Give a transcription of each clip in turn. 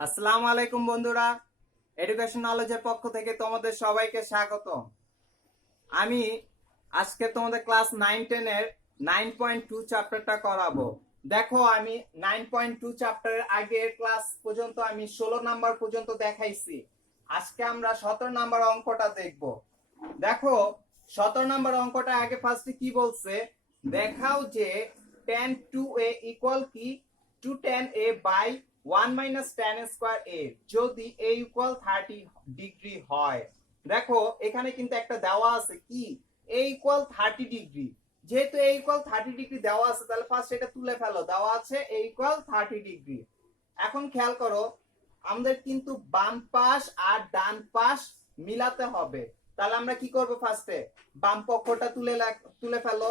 আসসালামু আলাইকুম বন্ধুরা, এডুকেশন নলেজের পক্ষ থেকে তোমাদের সবাইকে স্বাগত। আমি আজকে তোমাদের ক্লাস 9-10 এর 9.2 চ্যাপ্টারটা করাবো। দেখো, আমি 9.2 চ্যাপ্টারের আগের ক্লাস পর্যন্ত আমি 16 নাম্বার পর্যন্ত দেখাইছি। আজকে আমরা 17 নাম্বার অঙ্কটা দেখব। দেখো, 17 নাম্বার অঙ্কটা আগে ফার্স্টে কি বলছে, দেখাও যে tan 2a ইকুয়াল কি 2tan a by 1 minus tan square a যদি a ইকুয়াল 30 ডিগ্রি হয়। দেখো, এখানে কিন্তু একটা দেওয়া আছে কি a ইকুয়াল 30 ডিগ্রি। যেহেতু a ইকুয়াল 30 ডিগ্রি দেওয়া আছে, তাহলে ফার্স্ট এটা তুলে ফেলো। দেওয়া আছে a ইকুয়াল 30 ডিগ্রি। এখন খেয়াল করো, আমাদের কিন্তু বাম পাশ আর ডান পাশ মিলাতে হবে। তাহলে আমরা কি করব, ফার্স্টে বাম পক্ষটা তুলে ফেলো।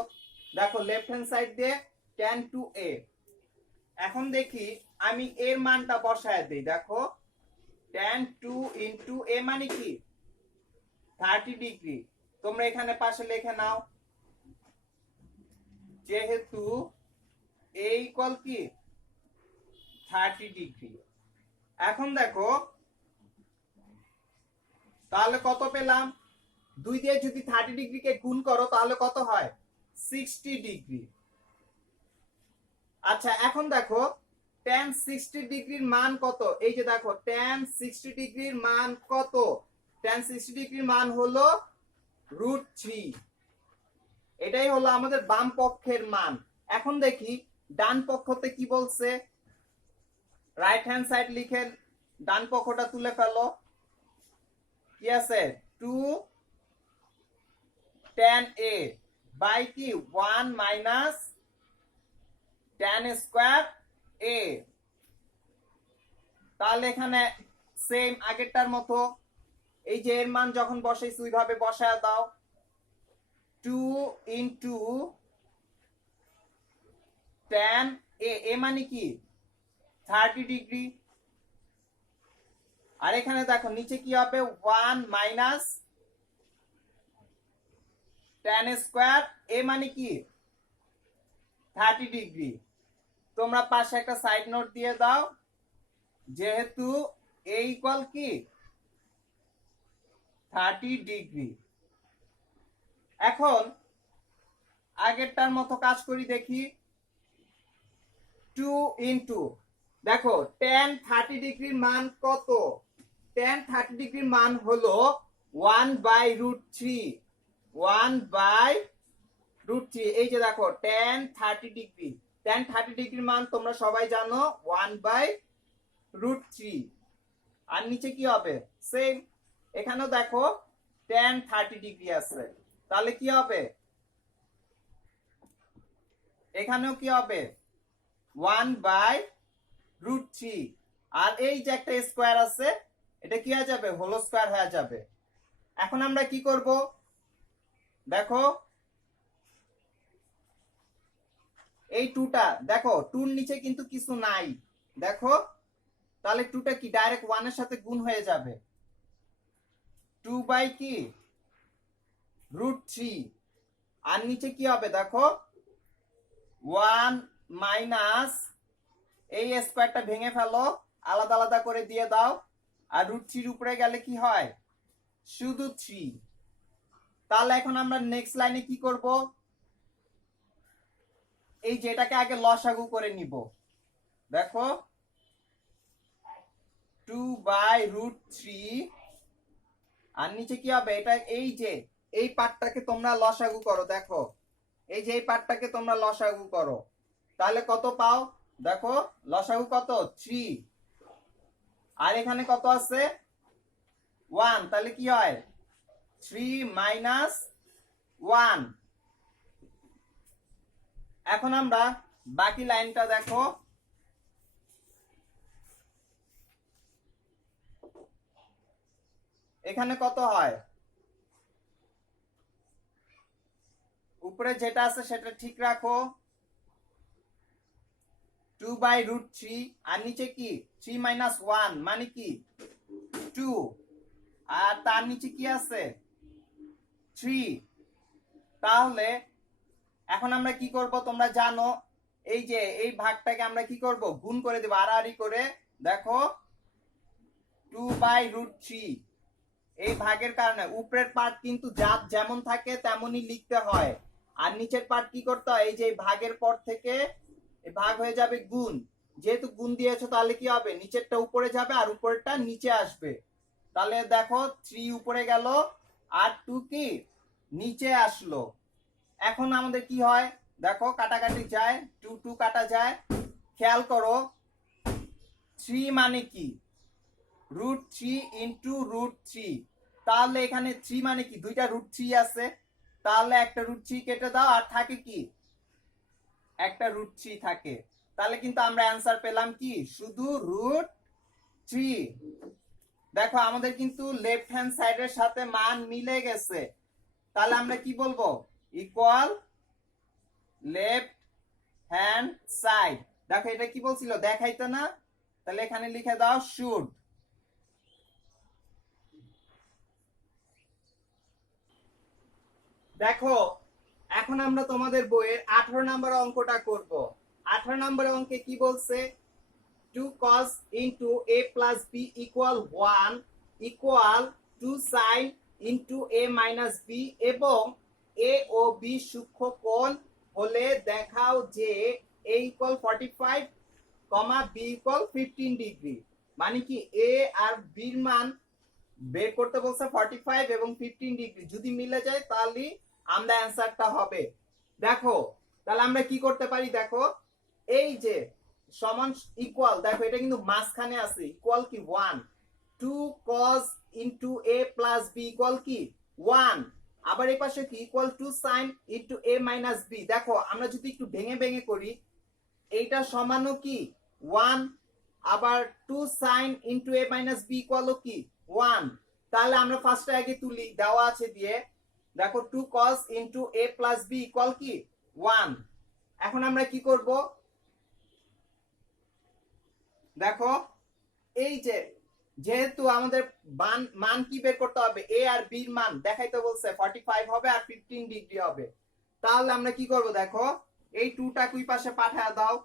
দেখো, লেফট হ্যান্ড সাইড দিয়ে tan 2a। এখন দেখি আমি এর মানটা বসায় দেই। দেখো, tan 2 ইনটু a মানে কি 30 ডিগ্রি। তোমরা এখানে পাশে লিখে নাও, যেহেতু a ইকুয়াল কি 30 ডিগ্রি। এখন দেখো, তাহলে কত পেলাম, 2 দিয়ে যদি 30 ডিগ্রিকে গুণ করো তাহলে কত হয় 60 ডিগ্রি। আচ্ছা, এখন দেখো tan 60 ডিগ্রির মান কত। এই যে দেখো, tan 60 ডিগ্রির মান কত, tan 60 ডিগ্রির মান হলো √3। এটাই হলো আমাদের বাম পক্ষের মান। এখন দেখি ডান পক্ষতে কি বলছে। রাইট হ্যান্ড সাইড লিখে ডান পক্ষটা তুলে ফেলো। কি আছে, 2 tan a বাই কি 1 মাইনাস tan স্কয়ার a। তাহলে এখানে সেম আগেরটার মতো এই যে এর মান যখন বসাইছি ওইভাবে বসায় দাও। 2 ইনটু tan a মানে কি 30 ডিগ্রি। আর এখানে দেখো নিচে কি হবে, 1 মাইনাস tan স্কয়ার a মানে কি 30 ডিগ্রি। তোমরা পাশে একটা সাইড নোট দিয়ে দাও, যেহেতু a ইকুয়াল কি 30 ডিগ্রি। এখন আগেরটার মতো কাজ করি, দেখি 2 ইনটু, দেখো tan 30 ডিগ্রির মান কত, tan 30 ডিগ্রির মান হলো 1 বাই √3। 1 বাই √3। এই যে দেখো tan 30 ডিগ্রি, tan 30 ডিগ্রির মান তোমরা সবাই জানো 1 বাই √3। আর নিচে কি হবে, সেম। এখানেও দেখো tan 30 ডিগ্রি আছে, তাহলে কি হবে, এখানেও কি হবে 1 বাই √3। আর এই যে একটা স্কয়ার আছে, এটা কি হয়ে যাবে, হোল স্কয়ার হয়ে যাবে। এখন আমরা কি করব, দেখো এই 2টা, দেখো 2-র নিচে কিন্তু কিছু নাই। দেখো, তাহলে 2টা কি ডাইরেক্ট 1 এর সাথে গুণ হয়ে যাবে। 2 বাই কি √3। আর নিচে কি হবে, দেখো 1 মাইনাস, এই স্কয়ারটা ভেঙে ফেলো, আলাদা আলাদা করে দিয়ে দাও। আর √3 উপরে গেলে কি হয়, শুধু 3। তাহলে এখন আমরা নেক্সট লাইনে কি করব, এই যেটাকে আগে লসাগু করে নিব। দেখো 2 বাই √3। আর নিচে কি হবে, এটা এই যে এই পার্টটাকে তোমরা লসাগু করো। দেখো, এই যে এই পার্টটাকে তোমরা লসাগু করো, তাহলে কত পাও, দেখো লসাগু কত 3। আর এখানে কত আছে 1, তাহলে কি হয় 3 মাইনাস 1। এখন আমরা বাকি লাইনটা দেখো, এখানে কত হয়, উপরে যেটা আছে সেটা ঠিক রাখো, 2 বাই √3। আর নিচে কি 3 মাইনাস 1 মানে কি 2। আর তার নিচে কি আছে 3। তাহলে এখন আমরা কি করব, তোমরা জানো এই যে এই ভাগটাকে আমরা কি করব, গুণ করে দেব আড়াআড়ি করে। দেখো 2/√3। এই ভাগের কারণে উপরের পার্ট কিন্তু যা যেমন থাকে তেমনই লিখতে হয়, আর নিচের পার্ট কি করতে হয়, এই যে ভাগের পর থেকে ভাগ হয়ে যাবে গুণ। যেহেতু গুণ দিয়েছো তাহলে কি হবে, নিচেরটা উপরে যাবে আর উপরেরটা নিচে আসবে। তাহলে দেখো 3 উপরে গেল আর 2 কি নিচে আসলো। এখন আমাদের কি হয় দেখো, কাটাকাটি যায়, 2 2 কাটা যায়। খেয়াল করো 3 মানে কি, √3 ইন্টু √3। তাহলে এখানে 3 মানে কি, দুইটা √3 আছে, তাহলে একটা √3 কেটে দাও আর থাকে কি একটা √3 থাকে। তাহলে কিন্তু আমরা অ্যান্সার পেলাম কি, শুধু √3। দেখো আমাদের কিন্তু লেফট হ্যান্ড সাইডের সাথে মান মিলে গেছে, তাহলে আমরা কি বলবো, ইকুয়াল লেফট হ্যান্ড সাইড। দেখো এটা কি বলছিল, দেখাইতো না, তাহলে এখানে লিখে দাও শুড। দেখো এখন আমরা তোমাদের বইয়ের 18 নম্বর অঙ্কটা করব। 18 নম্বর অঙ্কে কি বলছে, 2 cos into a plus b equal 1 equal 2 sin into a minus b এবং a ও b সূক্ষ্ম কোণ হলে দেখাও যে a equal 45, b equal 15 degree. মানে কি a আর b এর মান বের করতে বলছে 45 এবং 15 ডিগ্রি, যদি মিলে যায় তাহলে আমরা অ্যান্সারটা হবে। দেখো তাহলে আমরা কি করতে পারি, দেখো এই যে সমান ইকুয়াল, দেখো এটা কিন্তু মাঝখানে আছে, ইকুয়াল কি 1, 2 cos into a plus b equal কি 1, আবার এই পাশে কি equal 2 sin into a minus b। দেখো আমরা যদি একটু ভেঙে ভেঙে করি, এইটা সমানও কি 1, আবার 2 sin into a minus b equal কি 1। তাহলে আমরা ফার্স্টে আগে তুলি, দেওয়া আছে দিয়ে, দেখো 2 cos into a plus b equal কি 1। এখন আমরা কি করব, দেখো এই যে যেহেতু আমাদের মান কি বের করতে হবে, a আর b এর মান দেখাইতে বলছে 45 হবে আর 15 ডিগ্রি হবে, তাহলে আমরা কি করব, দেখো এই 2টা কুই পাশে পাঠায় দাও।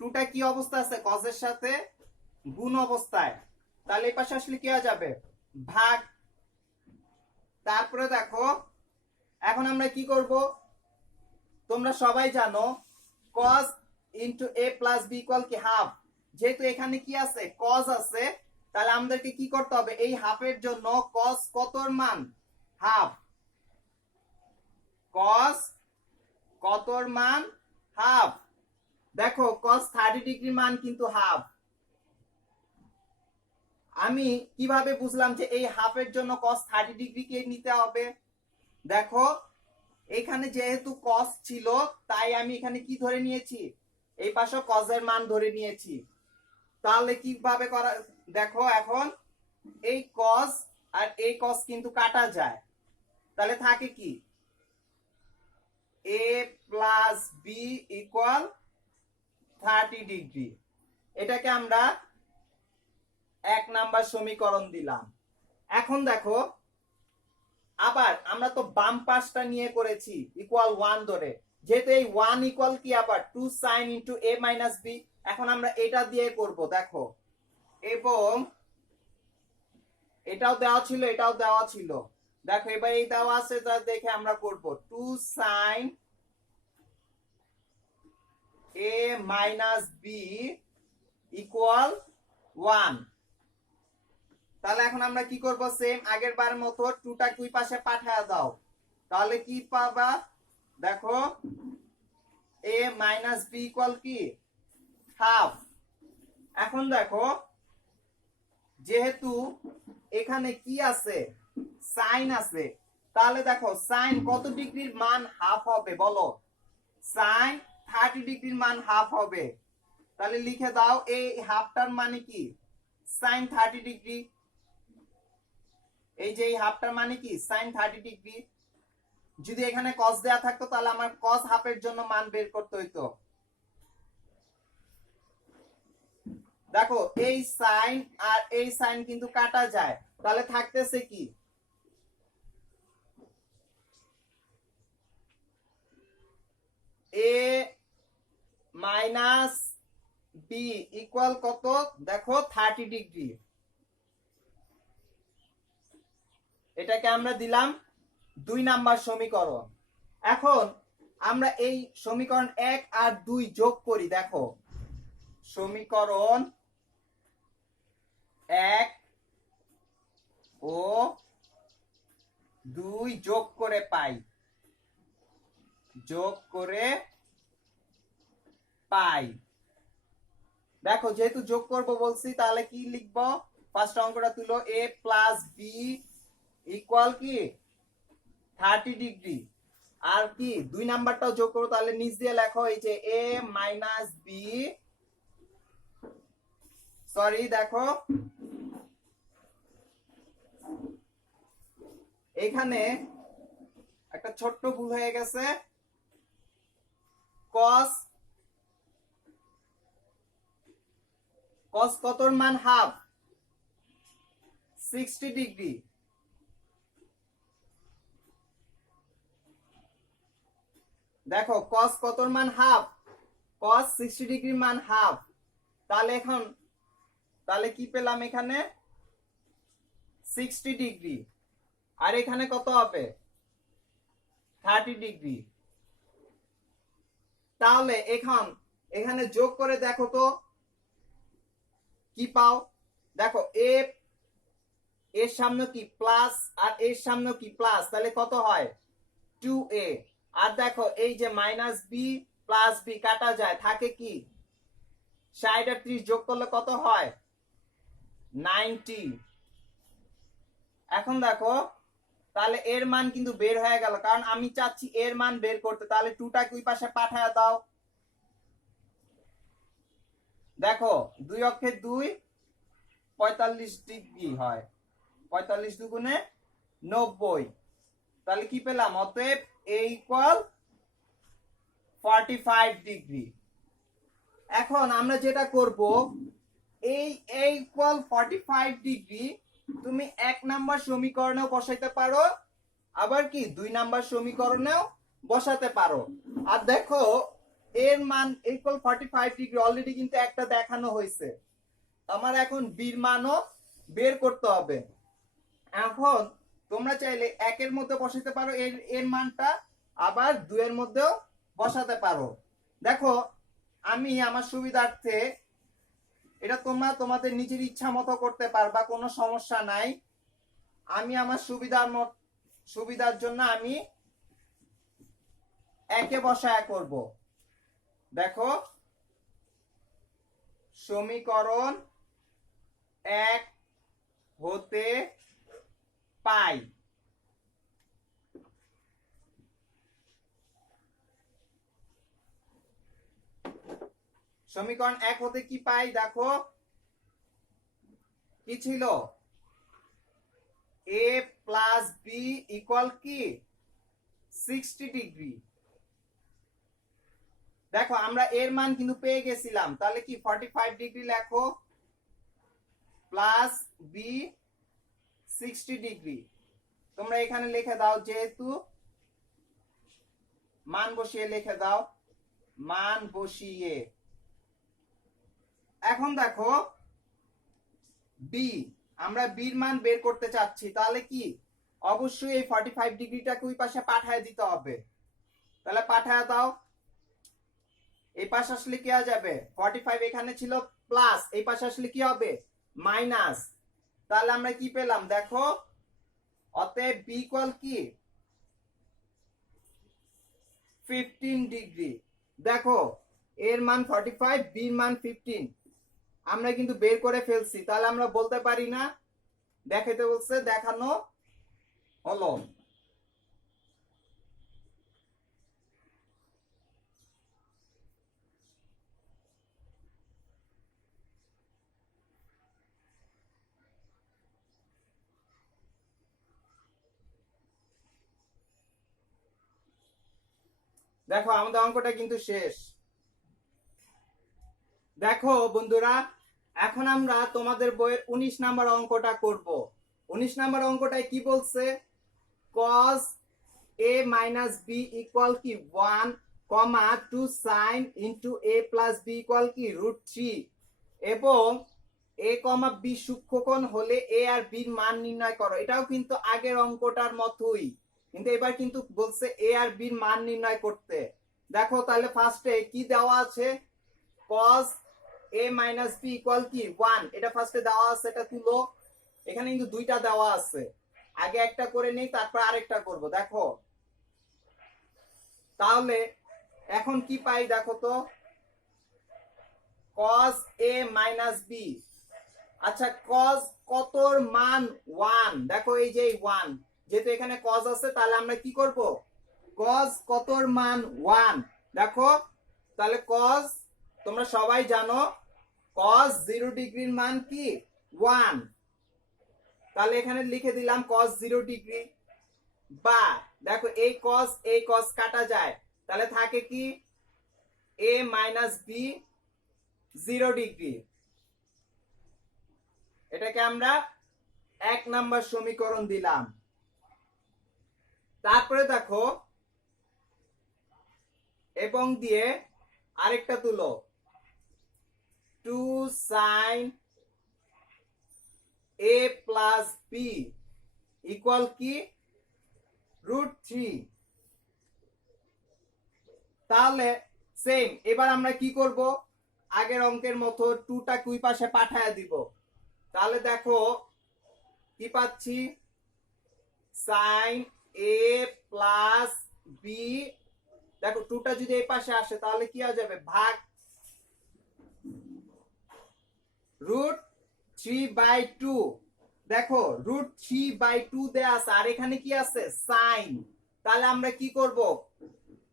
2টা কি অবস্থা আছে, cos এর সাথে গুণ অবস্থায়, তাহলে এই পাশে আসলে কি হয়ে যাবে, ভাগ। তারপরে দেখো এখন আমরা কি করব, তোমরা সবাই জানো cos into a plus b equal কি হাফ। যেহেতু এখানে কি আছে, cos আছে, তাহলে আমাদেরকে কি করতে হবে, এই হাফের জন্য cos কতর মান হাফ, cos কতর মান হাফ। দেখো cos 30 ডিগ্রির মান কিন্তু হাফ। আমি কিভাবে বুঝলাম যে এই হাফের জন্য cos 30 ডিগ্রি কে নিতে হবে, দেখো এখানে যেহেতু cos ছিল তাই আমি এখানে কি ধরে নিয়েছি, এই পাশে cos এর মান ধরে নিয়েছি। তাহলে কিভাবে করা, দেখো এখন এই cos আর এই cos কিন্তু কাটা যায়, তাহলে থাকে কি a plus b equal 30 degree. এটাকে আমরা 1 নাম্বার সমীকরণ দিলাম। এখন দেখো আবার আমরা তো বাম পাশটা নিয়ে করেছি ইকুয়াল 1 ধরে, যেহেতু এই 1 ইকুয়াল কি আবার 2 sin into a minus b, এখন আমরা এটা দিয়ে করব। দেখো এবং এটাও দেওয়া ছিল, এটাও দেওয়া ছিল, দেখো এবার এই দেওয়া আছে, যা দেখে আমরা করব 2 sin a minus b equal 1। তাহলে এখন আমরা কি করব, সেম আগের বার মতো 2টা দুই পাশে পাঠায় দাও, তাহলে কি পাবা, দেখো a minus b ইকুয়াল কি হাফ। এখন দেখো যেহেতু এখানে কি আছে, সাইন আছে, তাহলে দেখো সাইন কত ডিগ্রির মান হাফ হবে বলো, সাইন 30 ডিগ্রির মান হাফ হবে। তাহলে লিখে দাও এই হাফটার মানে কি সাইন 30 ডিগ্রি, এই যে এই হাফটার মানে কি সাইন 30 ডিগ্রি। যদি এখানে cos দেয়া থাকতো তাহলে আমার cos হাফের জন্য মান বের করতে হইতো। দেখো এই সাইন আর এই সাইন কিন্তু কাটা যায়, তাহলে থাকতেছে কি a minus b b equal কত দেখো 30 ডিগ্রি। এটাকে আমরা দিলাম 2 নাম্বার সমীকরণ। এখন আমরা এই সমীকরণ 1 আর 2 যোগ করি। দেখো সমীকরণ 1 ও 2 যোগ করে পাই, দেখো যেহেতু যোগ করব বলছি তাহলে কি লিখবো, ফার্স্ট অঙ্কটা তুলো, a প্লাস বি ইকুয়াল কি 30 ডিগ্রি। আর কি 2 নাম্বারটাও যোগ করো, তাহলে নিচ দিয়ে লেখো এই যে a মাইনাস বি, সরি দেখো এখানে একটা ছোট্ট ভুল হয়ে গেছে, cos কতর মান হাফ 60 ডিগ্রি। দেখো cos কতর মান হাফ, cos 60 ডিগ্রি মান হাফ। তাহলে কি পেলাম এখানে 60 ডিগ্রি, আর এখানে কত হবে 30 ডিগ্রি। তাহলে এখানে যোগ করে দেখো তো কি পাও। দেখো এর সামনে কি প্লাস আর এর সামনে কি প্লাস, তাহলে কত হয় 2a। আর দেখো এই যে মাইনাস বি প্লাস বি কাটা যায়, থাকে কি 60 আর 30 যোগ করলে কত হয় 90। এখন দেখো তাহলে এর মান কিন্তু বের হয়ে গেল, কারণ আমি চাচ্ছি এর মান বের করতে। তাহলে 2টাকে ওই পাশে পাঠায় দাও। দেখো 2 অক্ষে 2 45 ডিগ্রি হয়, 45 দুগুণে 90। তাহলে কি পেলাম, অতএব a ইকুয়াল 45 ডিগ্রি। এখন আমরা যেটা করব, এই a ইকুয়াল 45 ডিগ্রি তুমি 1 নাম্বার সমীকরণেও বসাইতে পারো, আবার কি 2 নাম্বার সমীকরণেও বসাতে পারো। আর দেখো এর মান ইকুয়াল 45 ডিগ্রি অলরেডি কিন্তু একটা দেখানো হয়েছে, আমার এখন বির মানও বের করতে হবে। এখন তোমরা চাইলে 1 এর মধ্যে বসাতে পারো এর মানটা, আবার 2 এর মধ্যেও বসাতে পারো। দেখো আমি আমার সুবিধার্থে, এটা তোমরা তোমাদের নিজের ইচ্ছা মতো করতে পারবা, কোনো সমস্যা নাই। আমি আমার সুবিধার জন্য আমি 1 এ বসায়া করব। দেখো সমীকরণ 1 হতে পাই সমীকরণ 1 হতে কি পাই, দেখো কি ছিল a প্লাস বি ইকুয়াল কি 60 ডিগ্রি। দেখো আমরা এর মান কিন্তু পেয়ে গেছিলাম, তাহলে কি 45 ডিগ্রি লেখো প্লাস বি 60 ডিগ্রি। তোমরা এখানে লিখে দাও, যেহেতু মান বসিয়ে লিখে দাও, মান বসিয়ে। এখন দেখো বি, আমরা বির মান বের করতে চাচ্ছি, তাহলে কি অবশ্যই এই 45 ডিগ্রিটাকে ওই পাশে পাঠায় দিতে হবে। তাহলে পাঠায় দাও, এই পাশে আসলে কি হয়ে যাবে 45 এখানে ছিল প্লাস, এই পাশে আসলে কি হবে মাইনাস। তাহলে আমরা কি পেলাম, দেখো অতএব বি ইকুয়াল কি 15 ডিগ্রি। দেখো এর মান 45, বির মান 15, আমরা কিন্তু বের করে ফেলছি। তাহলে আমরা বলতে পারি না, দেখাতে বলছে, দেখানো হলো। দেখো আমাদের অঙ্কটা কিন্তু শেষ। দেখো বন্ধুরা, এখন আমরা তোমাদের বইয়ের 19 নাম্বার অঙ্কটা করব। 19 নাম্বার অঙ্কটায় কি বলছে, cos a minus b equal কি 1 কমা 2 sin into a plus b equal কি √3 এবং a কমা b সূক্ষ্মকোণ হলে a আর b এর মান নির্ণয় করো। এটাও কিন্তু আগের অঙ্কটার মতোই, কিন্তু এবার কিন্তু বলছে a আর b এর মান নির্ণয় করতে। দেখো তাহলে ফার্স্টে কি দেওয়া আছে, cos a minus b equal কি 1, এটা ফার্স্টে দেওয়া আছে, এটা তুলো। এখানে কিন্তু দুইটা দেওয়া আছে, আগে একটা করে নেই তারপর আরেকটা করব। দেখো তাহলে এখন কি পাই দেখো তো, cos a মাইনাস b। আচ্ছা cos কতর মান 1, দেখো এই যে 1, যেহেতু এখানে cos আছে তাহলে আমরা কি করব, cos কতর মান 1। দেখো তাহলে cos তোমরা সবাই জানো cos 0 ডিগ্রির মান কি 1, তাহলে এখানে লিখে দিলাম cos 0 ডিগ্রি। বা দেখো এই cos কাটা যায়, তাহলে থাকে কি a মাইনাস b 0 ডিগ্রি। এটাকে আমরা 1 নাম্বার সমীকরণ দিলাম। তারপরে দেখো এবং দিয়ে আরেকটা তুলো, 2 sin a plus b equal কি √3। তাহলে সেম এবার আমরা কি করব, আগের অঙ্কের মতো 2টা কুই পাশে পাঠায় দিব। তাহলে দেখো কি পাচ্ছি, sin a প্লাস b, দেখো 2টা যদি এই পাশে আসে তাহলে কি হয়ে যাবে, ভাগ √3/2। দেখো √3/2 দেয়া আছে, আর এখানে কি আছে sin। তাহলে আমরা কি করব,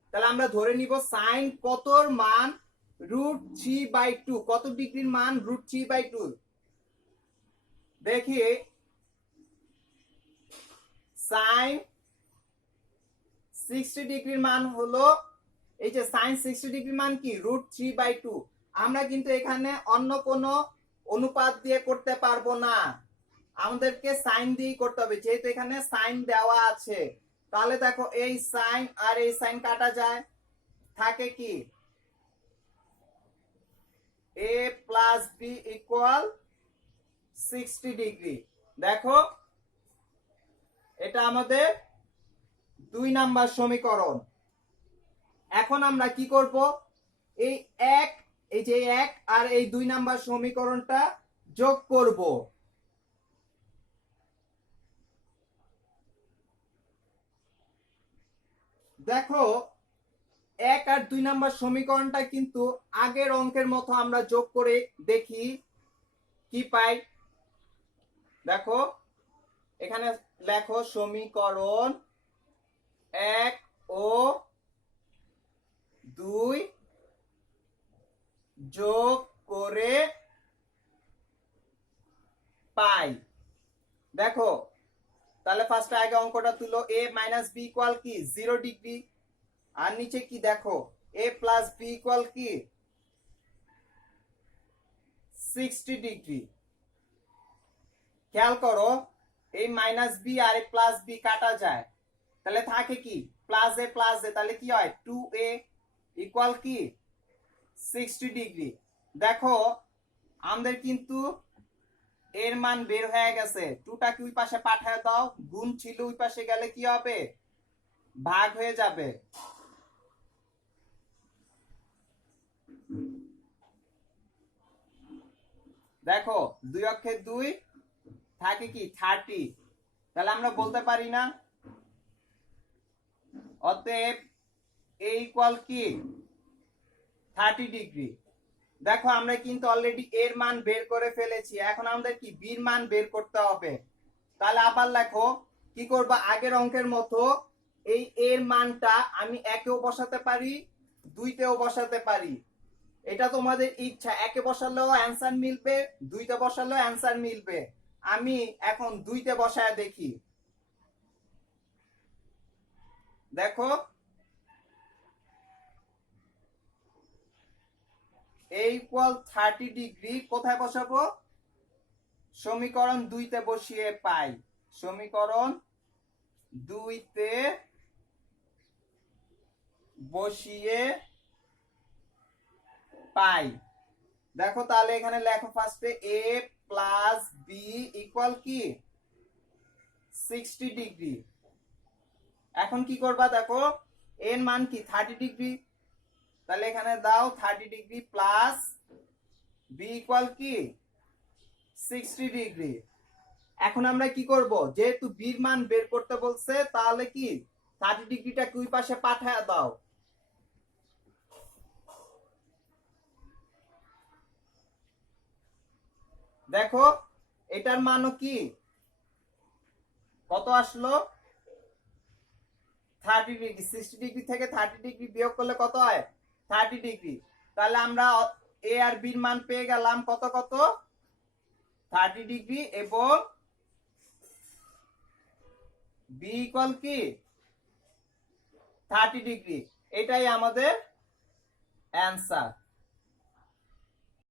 তাহলে আমরা ধরে নিব sin কতর মান √3/2, কত ডিগ্রির মান √3/2। দেখি sin 60 ডিগ্রির মান হলো, এই যে sin 60 ডিগ্রির মান কি √3/2। আমরা কিন্তু এখানে অন্য কোনো অনুপাত দিয়ে করতে পারবো না, আমাদেরকে সাইন দিয়ে করতে হবে, যেহেতু এখানে সাইন দেওয়া আছে। তাহলে দেখো এই সাইন আর এই সাইন কাটা যায়, থাকে কি a plus b equal 60 degree. দেখো এটা আমাদের 2 নাম্বার সমীকরণ। এখন আমরা কি করব, এই যে 1 আর এই 2 নাম্বার সমীকরণটা যোগ করব। দেখো 1 আর 2 নাম্বার সমীকরণটা কিন্তু আগের অঙ্কের মতো আমরা যোগ করে দেখি কি পাই। দেখো এখানে লেখো সমীকরণ 1 ও 2 যোগ করে পাই। দেখো তাহলে ফার্স্ট আগে অঙ্কটা তুলো, a মাইনাস b ইকুয়াল কি 0 ডিগ্রি, আর নিচে কি দেখো a প্লাস b ইকুয়াল কি 60 ডিগ্রি। খেয়াল করো এই মাইনাস বি আর প্লাস বি কাটা যায়, তাহলে থাকে কি প্লাস এ, তাহলে কি হয় 2a ইকুয়াল কি 60 ডিগ্রি। দেখো আমাদের কিন্তু এর মান বের হয়ে গেছে, 2টা কি ওই পাশে পাঠায় দাও, গুণ ছিল ওই পাশে গেলে কি হবে, ভাগ হয়ে যাবে। দেখো 2 অক্ষে 2 থাকে কি 30, তাহলে আমরা বলতে পারি না, অতএব a ইকুয়াল কি 30 ডিগ্রি। দেখো আমরা কিন্তু অলরেডি এর মান বের করে ফেলেছি, এখন আমাদের কি b এর মান বের করতে হবে। তাহলে আবার লেখো কি করব, আগের অঙ্কের মতো এই এর মানটা আমি একেও বসাতে পারি, 2তেও বসাতে পারি, এটা তোমাদের ইচ্ছা। একে বসালেও অ্যান্সার মিলবে, 2তে বসালেও অ্যান্সার মিলবে। আমি এখন 2তে বসায় দেখি। দেখো a ইকুয়াল 30 ডিগ্রি কোথায় বসাবো, সমীকরণ 2তে বসিয়ে পাই, সমীকরণ 2তে বসিয়ে পাই। দেখো তাহলে এখানে লেখো ফার্স্টে a প্লাস বি ইকুয়াল কি 60 ডিগ্রি। এখন কি করবা দেখো এর মান কি 30 ডিগ্রি, তাহলে এখানে দাও 30 ডিগ্রি প্লাস বি ইকুয়াল কি 60 ডিগ্রি। এখন আমরা কি করব, যেহেতু বির মান বের করতে বলছে তাহলে কি 30 ডিগ্রিটা ওই পাশে পাঠায় দাও। দেখো এটার মানও কি কত আসলো 30 ডিগ্রি। 60 ডিগ্রি থেকে 30 ডিগ্রি বিয়োগ করলে কত হয় 30 ডিগ্রি। তাহলে আমরা এ আর বির মান পেয়ে গেলাম কত কত 30 ডিগ্রি এবং বি ইকুয়াল কি 30 ডিগ্রি। এটাই আমাদের অ্যান্সার।